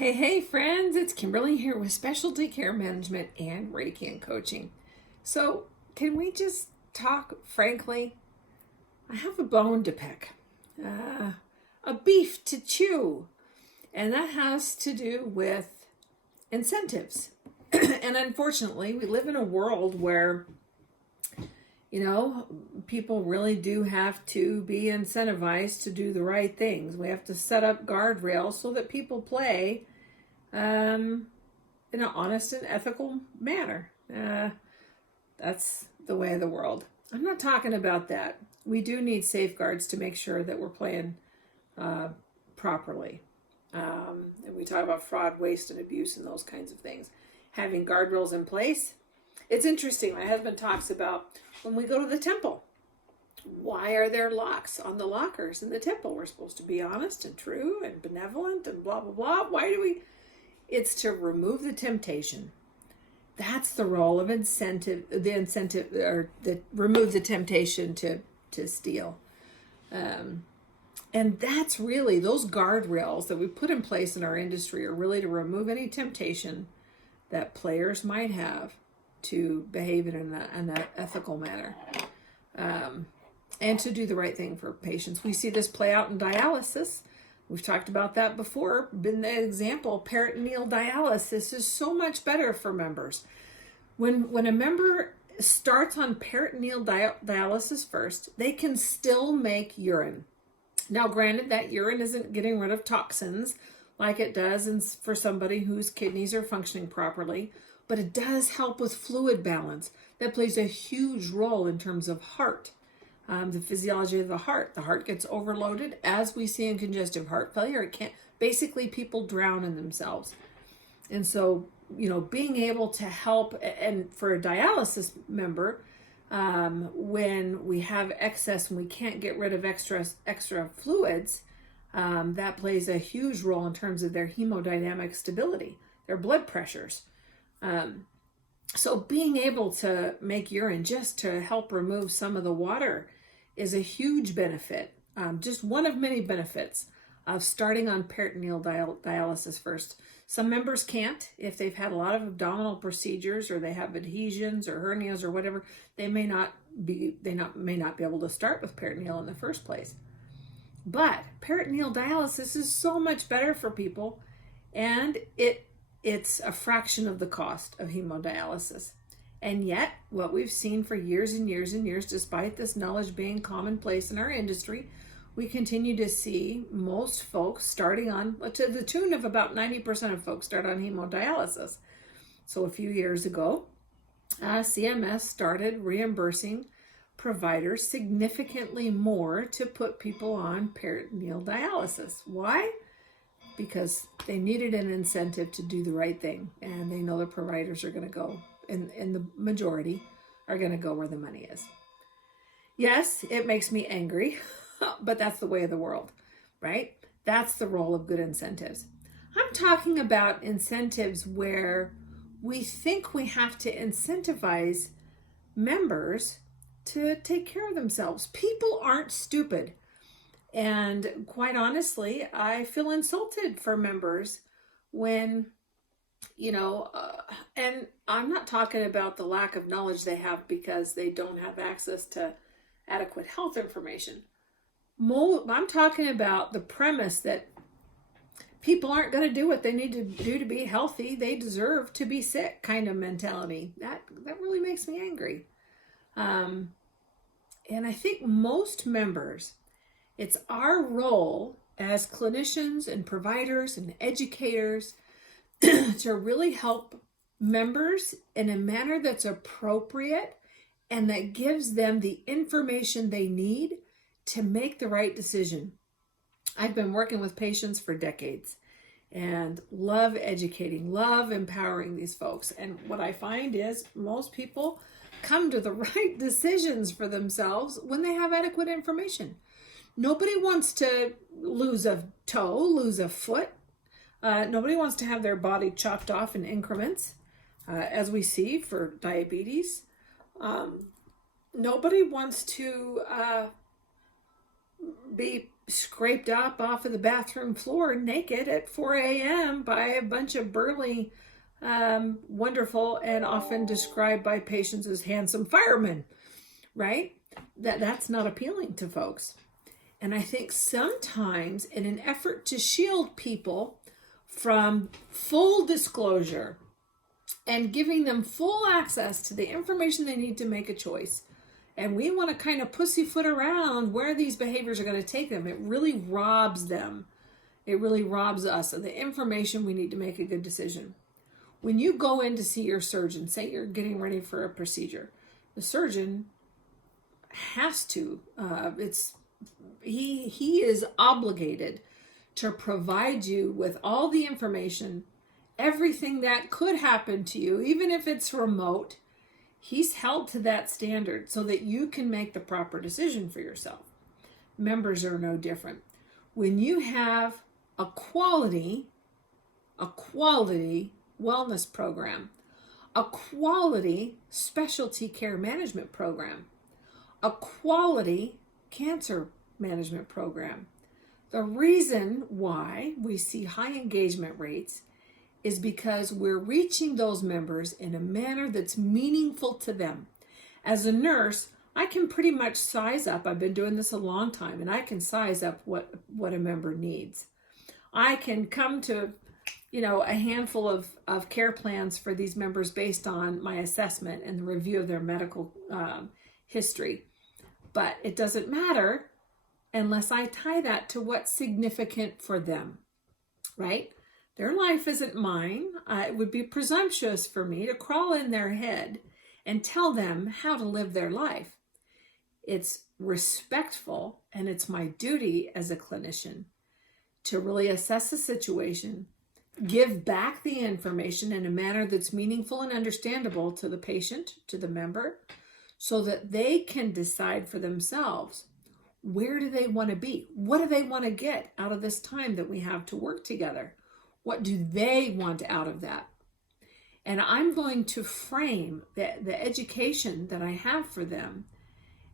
Hey, friends, it's Kimberly here with Specialty Care Management and Reiki and Coaching. So, can we just talk frankly? I have a bone to pick, a beef to chew, and that has to do with incentives. And unfortunately, we live in a world where, people really do have to be incentivized to do the right things. We have to set up guardrails so that people play in an honest and ethical manner. That's the way of the world. I'm not talking about that. We do need safeguards to make sure that we're playing properly. And we talk about fraud, waste, and abuse and those kinds of things. Having guardrails in place. It's interesting. My husband talks about when we go to the temple. Why are there locks on the lockers in the temple? We're supposed to be honest and true and benevolent and blah, blah, blah. Why do we? It's to remove the temptation. That's the role of incentive, or remove the temptation to steal. And that's really, those guardrails that we put in place in our industry are really to remove any temptation that players might have to behave in an ethical manner. And to do the right thing for patients. We see this play out in dialysis. We've talked about that before. Been the example, peritoneal dialysis is so much better for members. When a member starts on peritoneal dialysis first, they can still make urine. Now, granted, that urine isn't getting rid of toxins like it does for somebody whose kidneys are functioning properly, but it does help with fluid balance. That plays a huge role in terms of heart. The physiology of the heart. The heart gets overloaded, as we see in congestive heart failure. It can't, basically people drown in themselves. And so, being able to help, and for a dialysis member, when we have excess and we can't get rid of extra fluids, that plays a huge role in terms of their hemodynamic stability, their blood pressures. So being able to make urine just to help remove some of the water is a huge benefit. Just one of many benefits of starting on peritoneal dialysis first. Some members can't if they've had a lot of abdominal procedures or they have adhesions or hernias or whatever. They may not be able to start with peritoneal in the first place. But peritoneal dialysis is so much better for people, and it's a fraction of the cost of hemodialysis. And yet, what we've seen for years and years and years, despite this knowledge being commonplace in our industry, we continue to see most folks starting on, to the tune of about 90% of folks start on hemodialysis. So a few years ago, CMS started reimbursing providers significantly more to put people on peritoneal dialysis. Why? Because they needed an incentive to do the right thing, and they know the providers are going to go, in the majority, are going to go where the money is. Yes, it makes me angry, but that's the way of the world, right? That's the role of good incentives. I'm talking about incentives where we think we have to incentivize members to take care of themselves. People aren't stupid. And quite honestly, I feel insulted for members when, and I'm not talking about the lack of knowledge they have because they don't have access to adequate health information. I'm talking about the premise that people aren't going to do what they need to do to be healthy. They deserve to be sick kind of mentality. That really makes me angry. And I think most members, it's our role as clinicians and providers and educators to really help members in a manner that's appropriate and that gives them the information they need to make the right decision. I've been working with patients for decades and love educating, love empowering these folks. And what I find is most people come to the right decisions for themselves when they have adequate information. Nobody wants to lose a toe, lose a foot. Nobody wants to have their body chopped off in increments, as we see for diabetes. Nobody wants to be scraped up off of the bathroom floor naked at 4 a.m. by a bunch of burly, wonderful, and often described by patients as handsome firemen, right? That's not appealing to folks. And I think sometimes in an effort to shield people from full disclosure and giving them full access to the information they need to make a choice, and we want to kind of pussyfoot around where these behaviors are going to take them, it really robs them. It really robs us of the information we need to make a good decision. When you go in to see your surgeon, say you're getting ready for a procedure, the surgeon has to, he is obligated to provide you with all the information, everything that could happen to you, even if it's remote. He's held to that standard so that you can make the proper decision for yourself. Members are no different. When you have a quality wellness program, a quality specialty care management program, a quality cancer management program, the reason why we see high engagement rates is because we're reaching those members in a manner that's meaningful to them. As a nurse, I can pretty much size up, I've been doing this a long time, and I can size up what a member needs. I can come to, a handful of care plans for these members based on my assessment and the review of their medical history. But it doesn't matter unless I tie that to what's significant for them, right? Their life isn't mine. It would be presumptuous for me to crawl in their head and tell them how to live their life. It's respectful, and it's my duty as a clinician to really assess the situation, give back the information in a manner that's meaningful and understandable to the patient, to the member, so that they can decide for themselves, where do they want to be? What do they want to get out of this time that we have to work together? What do they want out of that? And I'm going to frame the education that I have for them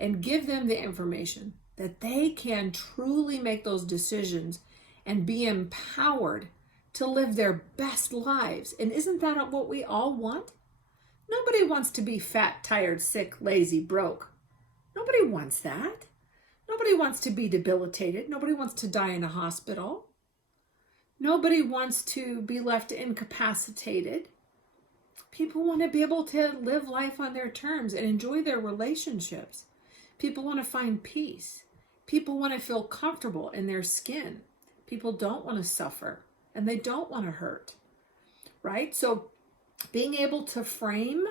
and give them the information that they can truly make those decisions and be empowered to live their best lives. And isn't that what we all want? Nobody wants to be fat, tired, sick, lazy, broke. Nobody wants that. Nobody wants to be debilitated. Nobody wants to die in a hospital. Nobody wants to be left incapacitated. People want to be able to live life on their terms and enjoy their relationships. People want to find peace. People want to feel comfortable in their skin. People don't want to suffer, and they don't want to hurt, right? So being able to frame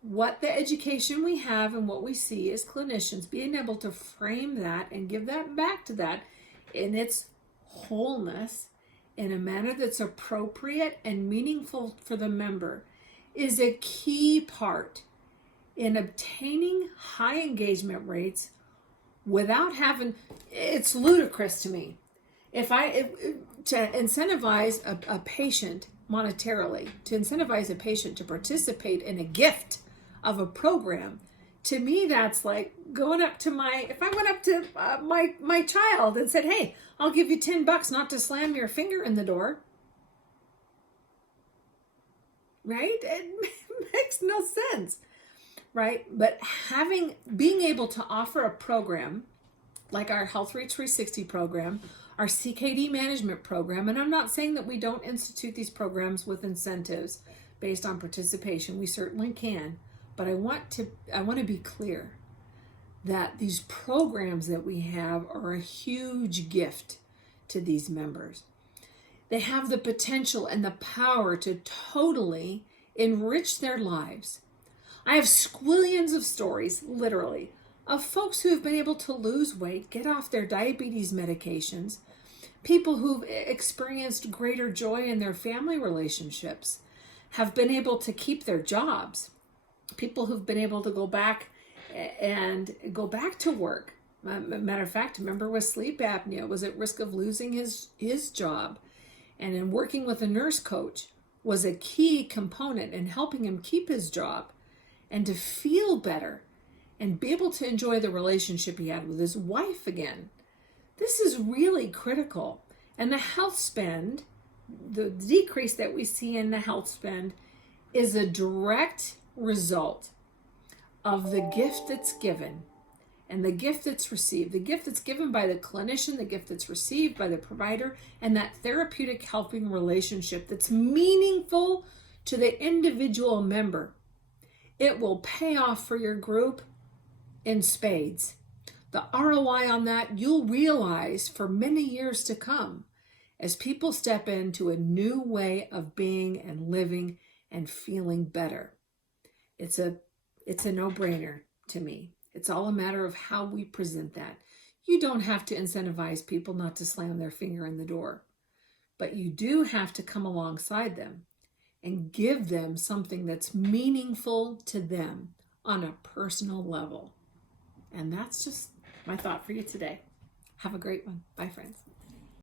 what the education we have and what we see as clinicians, being able to frame that and give that back to that in its wholeness in a manner that's appropriate and meaningful for the member is a key part in obtaining high engagement rates without having, it's ludicrous to me. To incentivize a patient monetarily, to incentivize a patient to participate in a gift of a program, to me that's like going up to if I went up to my child and said, hey, I'll give you $10 not to slam your finger in the door. Right? It makes no sense. Right? But being able to offer a program like our Health Reach 360 program, our CKD management program, and I'm not saying that we don't institute these programs with incentives based on participation. We certainly can. But I want to be clear that these programs that we have are a huge gift to these members. They have the potential and the power to totally enrich their lives. I have squillions of stories, literally, of folks who have been able to lose weight, get off their diabetes medications, people who've experienced greater joy in their family relationships, have been able to keep their jobs, people who've been able to go back to work. Matter of fact, a member with sleep apnea was at risk of losing his job, and in working with a nurse coach was a key component in helping him keep his job and to feel better and be able to enjoy the relationship he had with his wife again. This is really critical. And the health spend, the decrease that we see in the health spend, is a direct result of the gift that's given and the gift that's received. The gift that's given by the clinician, the gift that's received by the provider, and that therapeutic helping relationship that's meaningful to the individual member. It will pay off for your group in spades. The ROI on that you'll realize for many years to come as people step into a new way of being and living and feeling better. It's a no-brainer to me. It's all a matter of how we present that. You don't have to incentivize people not to slam their finger in the door, but you do have to come alongside them and give them something that's meaningful to them on a personal level. And that's just my thought for you today. Have a great one. Bye, friends.